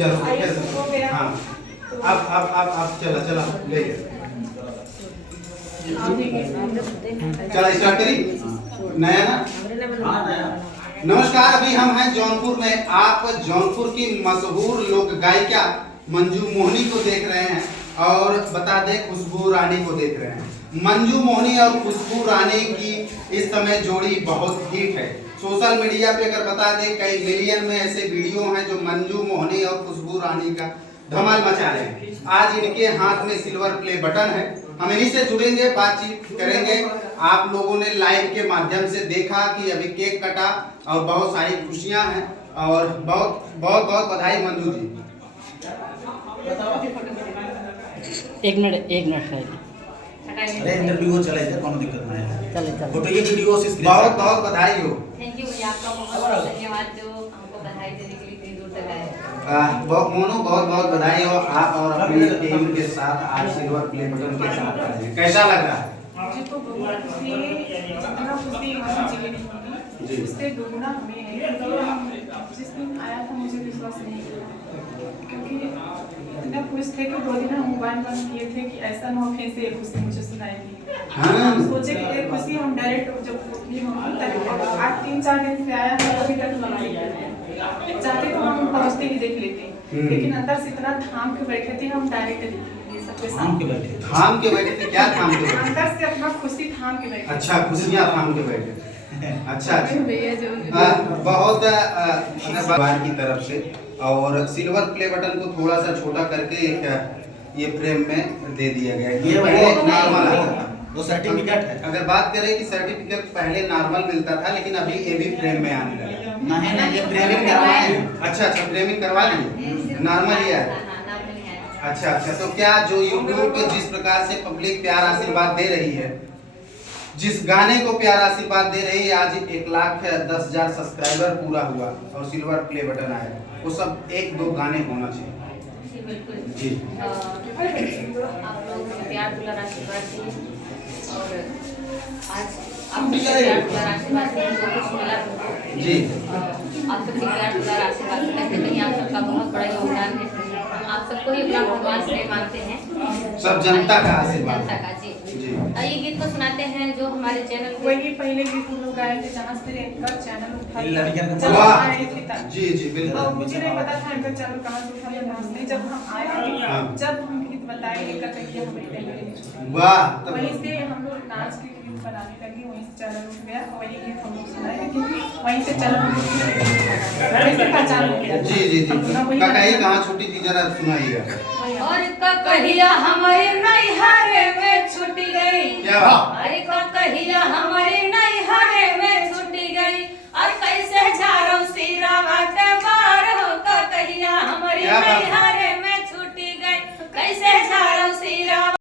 जरूर। हाँ अब चला चला ले चला स्टार्ट करी नया ना। नमस्कार, अभी हम हैं जौनपुर में। आप जौनपुर की मशहूर लोक गायिका मंजू मोहनी को देख रहे हैं और बता दें खुशबू रानी को देख रहे हैं। मंजू मोहनी और खुशबू रानी की इस समय जोड़ी बहुत हिट है। सोशल मीडिया पे अगर बता दें कई मिलियन में ऐसे वीडियो हैं जो मंजू मोहनी और खुशबू रानी का धमाल मचा रहे हैं। आज इनके हाथ में सिल्वर प्ले बटन है। हम इन्हीं से जुड़ेंगे, बातचीत करेंगे। आप लोगों ने लाइव के माध्यम से देखा कि अभी केक कटा और बहुत सारी खुशियां हैं और बहुत बहुत बहुत बधाई मंजू जी। एक मिनट अरे इंटरव्यू हो चले कौन दिक्कत नहीं है। चले फोटो ये वीडियो से बहुत बहुत बधाई हो। थैंक यू भैया, आपका बहुत धन्यवाद जो हमको बधाई देने के लिए इतनी दूर तक आए। मोनू बहुत बहुत बधाई हो। आप और अपनी टीम के साथ आज सिल्वर प्ले बटन के साथ आए हैं, कैसा लग रहा है? मुझे तो बहुत खुशी है, जितना खुशी वहाँ जिले नहीं होगी उससे दुगना हमें है। क्योंकि जिस दिन आया था मुझे विश्वास नहीं हुआ, क्योंकि इतना खुश थे कि 2 दिन हम मोबाइल बंद किए थे कि ऐसा ना हो फिर से ये खुशी मुझे सुनाएगी। हम सोचे कि ये खुशी हम डायरेक्ट जब आज 3-4 दिन से आया है अभी तक नहीं चाहते तो हम पहुँचते ही देख लेते, लेकिन अंदर से इतना थाम के बैठे थे हम डायरेक्ट थाम के बैठे थे। क्या थाम के बैठे? अंदर से अपना खुशी थाम के बैठे। अच्छा, खुशियाँ थाम के बैठे। अच्छा बहुत परिवार की तरफ से और सिल्वर प्ले बटन को थोड़ा सा छोटा करके एक ये फ्रेम में दे दिया गया। ये पहले नॉर्मल आता था, वो सर्टिफिकेट है। अगर बात करें कि सर्टिफिकेट पहले नॉर्मल मिलता था, लेकिन अभी ये भी फ्रेम में आने लगा। नहीं ये फ्रेमिंग करवाए हैं। अच्छा फ्रेमिंग करवा लिए, नॉर्मल ही है। अच्छा, तो क्या जो यूट्यूब पे जिस प्रकार से पब्लिक प्यार आशीर्वाद दे रही है, जिस गाने को प्यार आशीर्वाद दे रही है, आज 1,10,000 सब्सक्राइबर पूरा हुआ और सिल्वर प्ले बटन आया, वो सब 1-2 गाने होना चाहिए। जी आप लोगों को प्यार दुलार आशीर्वाद दिए और आज आपको प्यार दुलार आशीर्वाद से जो कुछ मिला जी, आप सबके प्यार दुलार आशीर्वाद से कहीं कहीं आप सबका बहुत बड़ा योगदान है। आप सबको ही अपना भगवान श्रेय मानते हैं, सब जनता का आशीर्वाद। जनता का। जी ये गीत को सुनाते हैं जो हमारे चैनल पे वही पहले गीत हम लोग गाए थे जहाँ से इनका चैनल उठा जी बिल्कुल। और मुझे नहीं पता था इनका चैनल कहाँ से उठा लिया नहीं। जब हम आए थे, जब हम गीत बताए इनका कहिए हमें वाह, वहीं से हम लोग नाच के गीत बनाने लगे, वहीं से चैनल उठ गया। वही गीत हम लोग सुनाए, लेकिन वहीं से चैनल पहचान हो गया। जी कहीं कहाँ छुट्टी थी जरा सुनाइएगा। और कहिया हमारे नैहरे में छुट्टी गई, क्या अरे कहिया हमारे नैहरे में छुट्टी गई, और कैसे झाड़ू सिरावा के बार हो कहिया हमारे नैहरे